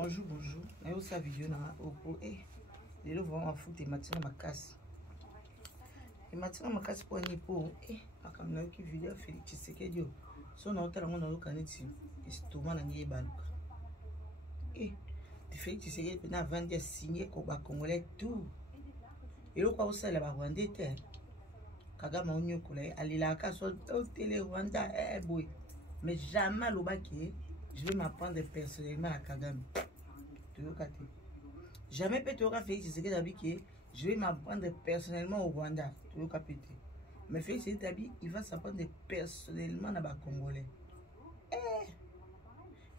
Bonjour, bonjour. Nayo sa vidéo na opo lelo vraiment foutre matina makasi. Et matina makasi pour ni po akamna ki vidéo Félix Tshisekedi. So na otala ngona yo kaneti estoma na ngie baluka. Félix Tshisekedi na vandi a signé ko ba congolais tout. Et le quoi osala ba Rwandais te. Kagame onyo kola alila ka so télé Rwanda boy. Mais jamais l'obaki je vais m'apprendre personnellement à Kagame. Jamais peut te Félix Tshisekedi d'habit que je vais m'apprendre personnellement au Rwanda. Mais Félix Tshisekedi il va s'apprendre personnellement à Congolais.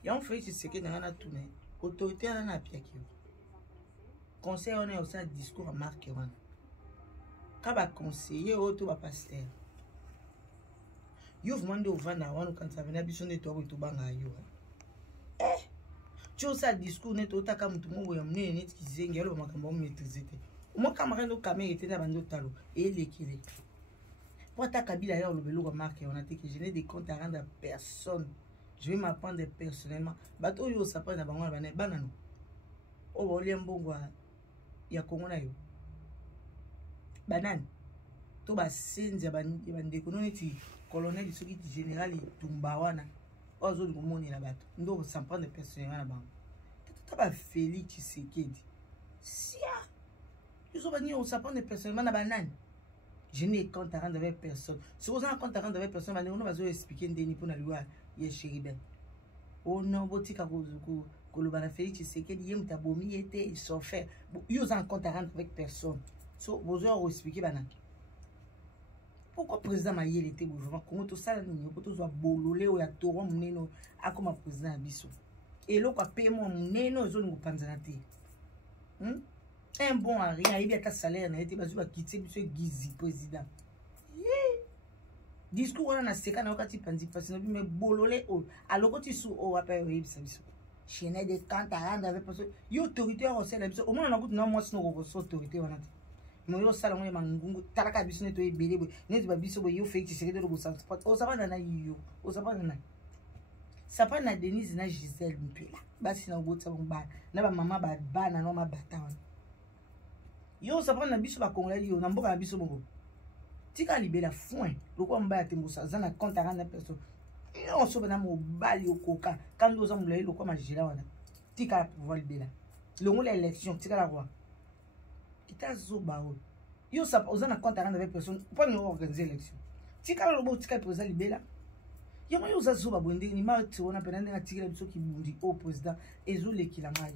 Il y a un Félix Tshisekedi dans la tournée. Autorité dans la piakio. Conseil on est aussi un discours à marquer. Quand va conseiller auto va pasteur. Yo demande au Rwanda quand ça venait biso netto to banga yo. Tu as discours net au taka mutu mo ya mne net ki zengi alo makambo maîtriser te. Mo kamera no kamera était na bando talo et l'équilibre. Pour ta kabila ya lobelo ko marqué on a dit que je n'ai des comptes à rendre à personne. Je vais m'apprendre personnellement. Bato yo sapa na bango na banano. O bo liembongo ya Kongo na yo. Banane. To ba senza bande ko neti colonel soki général Tumbawana. Ozo ngomoni na bato ndo s'en prendre personnellement na bango tout ba Félix Tshisekedi sia ils bani on s'en prendre personnellement na banane je n'ai compte à rendre avec personne si vous en compte à rendre avec personne bani on va zo expliquer ndeni pour na liwa ye chériben oh non botika ko lo bana Félix Tshisekedi yem tabomi était il s'en fait ils en compte à rendre avec personne so vous zo expliquer bana. Pourquoi président Mayele était gouvernement Congo tout ça nous pour tous bololé ou ya toro muneno akoma président biso et lo kwa paiement muneno zo ngo panzanate un bon à rien il y a ta salaire na été bazu ba quitter biso gizi président discours on a seka na okati panzi parce que mais bololé o aloko ti sou o appel biso chaîne de compte à rendre avec parce yo autorité on sait la biso au moins na kutu na moi sino ko autorité wana no salon ya mangungu talaka biso neto ebele boy neto ba biso boy yo Félix Tshisekedi do transport o sapa na yo o sapa na sapa na Denise na Gisèle Mpela basi na botsa bomba na ba mama ba bana no mabata wana yo sapa na biso ba Congolais yo na mboka na biso bongo tika libela foin lokwa mbaya tembusa za na compte à rendre personne on so na mo bali okoka kando za mulayi lokwa majila wana tika pouvoir libela longo la élection tika la roi ita zoba o yo sa ozana compte à rendre avec personne pour nous organiser l'élection tika lo bo tika président libela yo mo yo za zoba bonde ni ma ti wona penande na tika biso ki bundi au président ezo lekila mai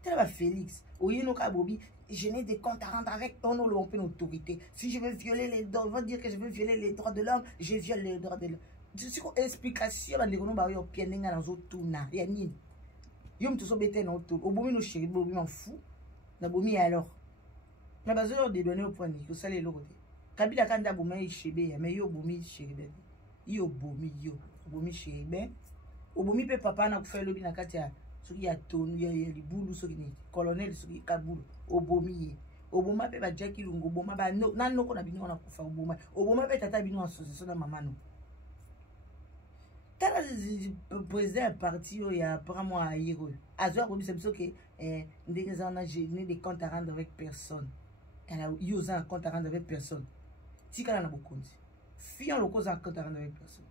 tela ba Félix oyino ka bobi je n'ai des comptes à rendre avec ton autorité si je veux violer les droits va dire que je veux violer les droits de l'homme je viole les droits de l'homme c'est quoi explication ba ndekono ba yo pienenga na zo tuna ya nini yo mtu so bete na auto obomi no chéri bobi m'en fou na bomi alors na bazo de donner au point que ça les lokote kabila kanda bomi chebe ya mais yo bomi chéri ben yo bomi chéri ben obomi pe papa na kufa lobi na kati ya soki ya tonu ya libulu soki ni colonel soki kabulu obomi oboma pe ba Jackie Lungu oboma ba na noko na bino na kufa oboma pe tata bino association na mama no. Le président est parti il y a apparemment à Hiro. Azor comme c'est que j'ai des comptes à rendre avec personne. Elle a eu un compte à rendre avec personne. Si elle a beaucoup de filles le cause un compte à rendre avec personne.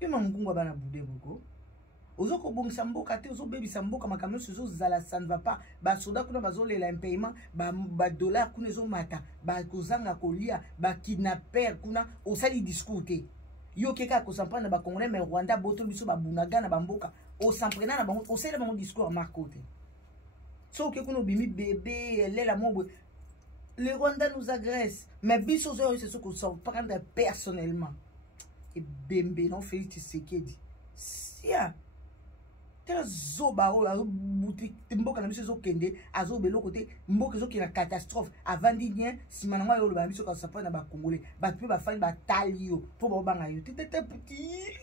Et mon gongo bana boudé beaucoup. Ozoko bon sambo kate ozo baby sambo kama kamyo suzo zala ça ne va pas. Ba soda kuna bazole la paiement ba dollar kuna zo mata ba kozanga kolia ba kidnapper kuna osali discours te. Yo keka ko s'en prendre ba Congolais mais Rwanda boto biso ba bunaga na bamboka o s'en prendre na bango o sele bango discours marcoté so ke kuno bimi bébé lela mo le Rwanda nous agresse mais biso zo c'est ce qu'on s'en prendre personnellement et bembe non Félix Tshisekedi sia tela zoba o la boutique mboka na biso zo kende azo belo côté mboka zo ki na catastrophe avant dinien si manangwa yo lo ba biso ka s'en prendre ba Congolais ba pe ba fani ba talio po ba banga yo tete petit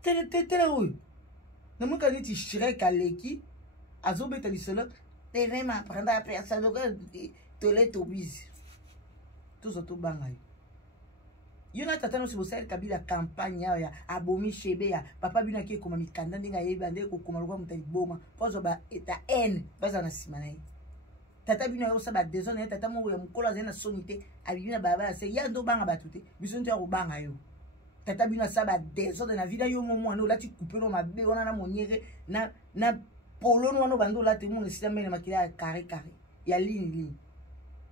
tele oui na mo ka ni ti Shrek aleki azo beta di solo devait m'apprendre à personne donc tole to busy tout ça to banga yo yo na tata no si bosali kabila campagne ya abomi chebe ya papa bino ki koma mikanda ndinga yeba ndeko koma lokwa mutali boma pozo ba eta n baza na sima na ye tata bino yo sa ba désordre tata mo ya mukola zena sonité abibina baba se ya ndo banga batute biso nto ya kubanga yo tata bino sa ba désordre na vida yo momo wana lati couper no mabe wana na moniere na polono wana bando lati mo ne sila mena makila carré carré ya ligne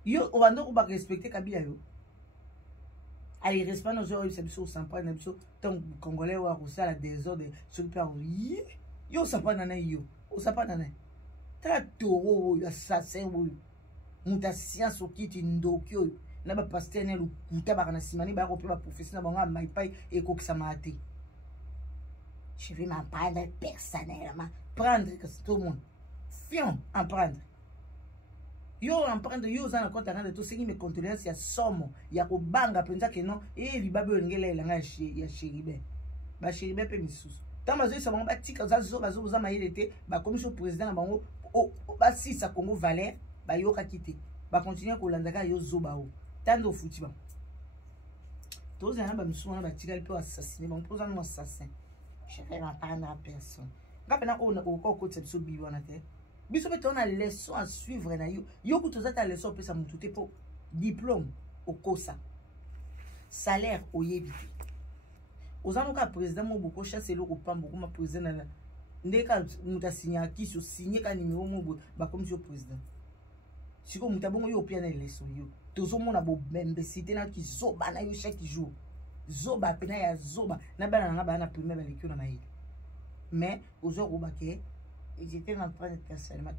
yo obando ko ba respecter kabila yo allez respect nos gens c'est biso sans pas na biso tant congolais wa ko la désordre sur le plan yo sa pas na yo o sa pas na tra toro yo assassin wo muta science okiti ndokyo na ba pasteur ne lu kuta ba na simani ba ko pe ba professeur na bango mai pai e ko kisa mate je vais m'en prendre personnellement prendre que tout le monde fion en prendre yo en prendre yo za na compte rendre tout ce qui me condoléances ya somo ya ko banga penza ke non e libabe ngela elanga ya chéribe ba chéribe pe misusu tamba zo sa ba tika za zo za mayelete ba commission président na bango ba sisa Congo Valère ba yo ka kité ba continuer ko landaka yo zo ba o tando futi ba tous na ba misusu na ba tika pe assassiner ba poza no assassin je vais m'en prendre à personne ngapena o na ko ko tsebiso bi wana te biso beto na leçon à suivre na yo yo kutoza ta leçon pesa mutu te po diplôme okosa salaire oyebite ozano ka président mo boko chasse lo ko pambo ko ma président na ndeka muta signer ki so signer ka numéro mo ba comme sur président siko muta bongo yo pia na leçon yo tozo mona bo membesité na ki zoba na yo chaque jour zoba pena ya zoba na bana na bana primaire ba lekio na maï mais ozo ko ba ke j'étais en train de personnellement